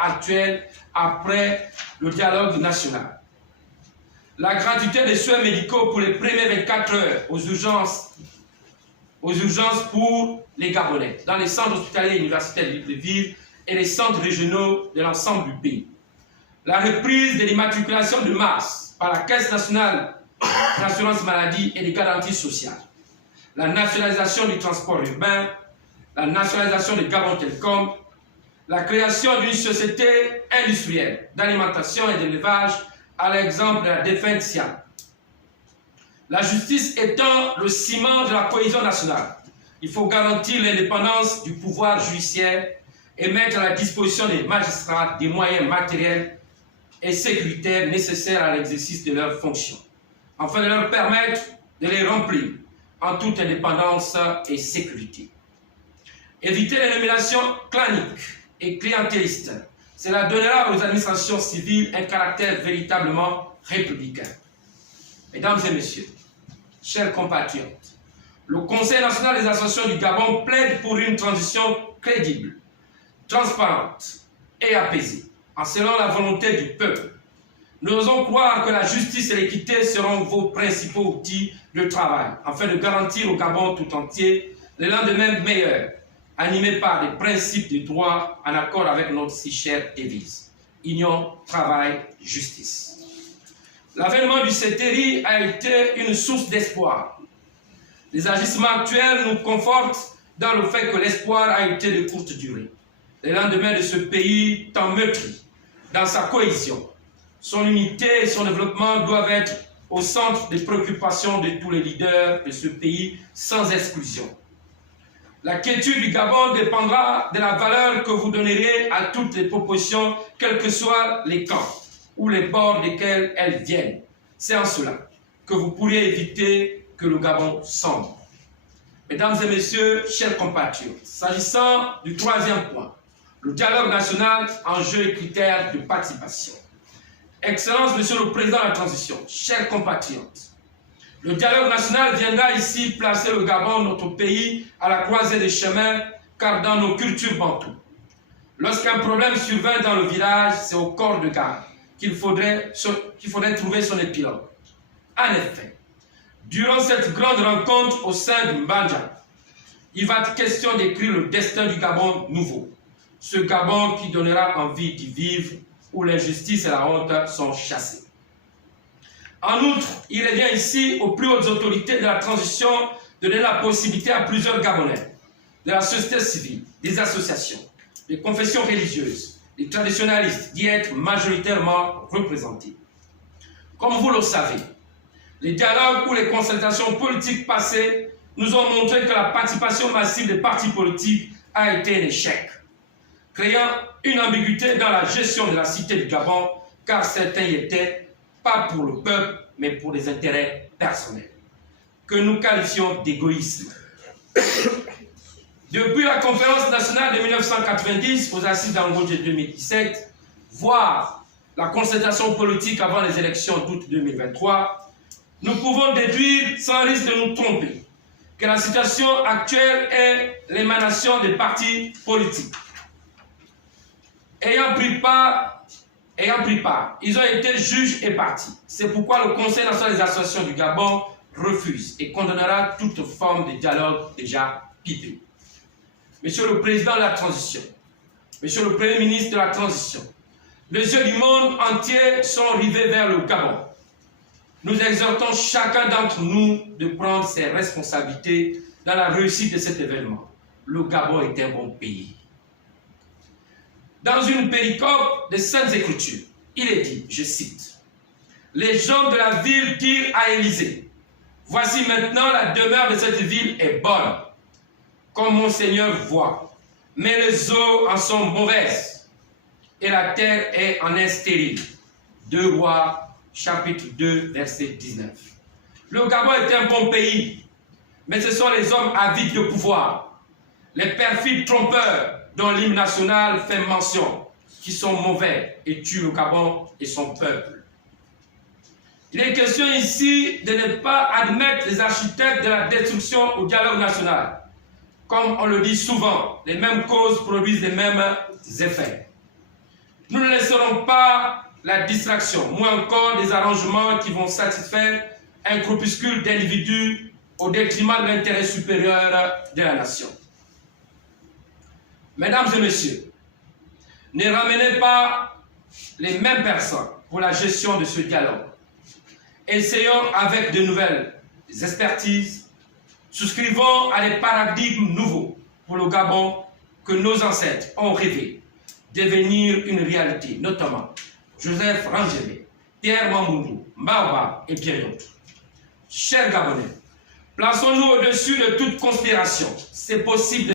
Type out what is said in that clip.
actuel après le dialogue national. La gratuité des soins médicaux pour les premières 24 heures aux urgences pour les Gabonais, dans les centres hospitaliers et universitaires de Libreville et les centres régionaux de l'ensemble du pays. La reprise de l'immatriculation de mars par la Caisse nationale d'assurance maladie et des garanties sociales. La nationalisation du transport urbain, la nationalisation de Gabon Télécom, la création d'une société industrielle d'alimentation et d'élevage à l'exemple de la défunte Siam. La justice étant le ciment de la cohésion nationale, il faut garantir l'indépendance du pouvoir judiciaire et mettre à la disposition des magistrats des moyens matériels et sécuritaires nécessaires à l'exercice de leurs fonctions, afin de leur permettre de les remplir en toute indépendance et sécurité. Éviter les nominations claniques et clientélistes, cela donnera aux administrations civiles un caractère véritablement républicain. Mesdames et messieurs, chers compatriotes, le Conseil national des associations du Gabon plaide pour une transition crédible, transparente et apaisée, en selon la volonté du peuple. Nous osons croire que la justice et l'équité seront vos principaux outils de travail, afin de garantir au Gabon tout entier le lendemain meilleur, animé par des principes de droit en accord avec notre si chère devise. Union, travail, justice. L'avènement du CETERI a été une source d'espoir. Les agissements actuels nous confortent dans le fait que l'espoir a été de courte durée. Les lendemains de ce pays tant meurtri, dans sa cohésion, son unité et son développement doivent être au centre des préoccupations de tous les leaders de ce pays, sans exclusion. La quiétude du Gabon dépendra de la valeur que vous donnerez à toutes les propositions, quels que soient les camps ou les bords desquels elles viennent. C'est en cela que vous pourriez éviter que le Gabon sombre. Mesdames et messieurs, chers compatriotes, s'agissant du troisième point, le dialogue national, enjeux et critères de participation. Excellence, Monsieur le Président de la Transition, chers compatriotes, le dialogue national viendra ici placer le Gabon, notre pays, à la croisée des chemins, car dans nos cultures bantoues, lorsqu'un problème survient dans le village, c'est au corps de garde qu'il faudrait trouver son épilogue. En effet, durant cette grande rencontre au sein du Mbandja, il va être question d'écrire le destin du Gabon nouveau, ce Gabon qui donnera envie d'y vivre, où l'injustice et la honte sont chassées. En outre, il revient ici aux plus hautes autorités de la transition de donner la possibilité à plusieurs Gabonais, de la société civile, des associations, des confessions religieuses, des traditionalistes, d'y être majoritairement représentés. Comme vous le savez, les dialogues ou les consultations politiques passées nous ont montré que la participation massive des partis politiques a été un échec, créant une ambiguïté dans la gestion de la cité du Gabon, car certains y étaient pas pour le peuple, mais pour des intérêts personnels, que nous qualifions d'égoïsme. Depuis la conférence nationale de 1990 aux assises d'Angodje 2017, voire la concertation politique avant les élections d'août 2023, nous pouvons déduire, sans risque de nous tromper, que la situation actuelle est l'émanation des partis politiques. Ayant pris part, ils ont été juges et partis. C'est pourquoi le Conseil national des associations du Gabon refuse et condamnera toute forme de dialogue déjà pipé. Monsieur le Président de la Transition, Monsieur le Premier ministre de la Transition, les yeux du monde entier sont rivés vers le Gabon. Nous exhortons chacun d'entre nous de prendre ses responsabilités dans la réussite de cet événement. Le Gabon est un bon pays. Dans une péricope des Saintes Écritures, il est dit, je cite, « Les gens de la ville dirent à Élysée, voici maintenant la demeure de cette ville est bonne, comme mon Seigneur voit, mais les eaux en sont mauvaises, et la terre est en est stérile. » 2 Rois, chapitre 2, verset 19. Le Gabon est un bon pays, mais ce sont les hommes avides de pouvoir, les perfides trompeurs dont l'hymne national fait mention, qui sont mauvais et tuent le Gabon et son peuple. Il est question ici de ne pas admettre les architectes de la destruction au dialogue national. Comme on le dit souvent, les mêmes causes produisent les mêmes effets. Nous ne laisserons pas la distraction, moins encore des arrangements qui vont satisfaire un groupuscule d'individus au détriment de l'intérêt supérieur de la nation. Mesdames et messieurs, ne ramenez pas les mêmes personnes pour la gestion de ce dialogue. Essayons avec de nouvelles expertises, souscrivons à des paradigmes nouveaux pour le Gabon que nos ancêtres ont rêvé devenir une réalité, notamment Joseph Rangélé, Pierre Mamboundou, Mbaoba et bien d'autres. Chers Gabonais, plaçons-nous au-dessus de toute conspiration. C'est possible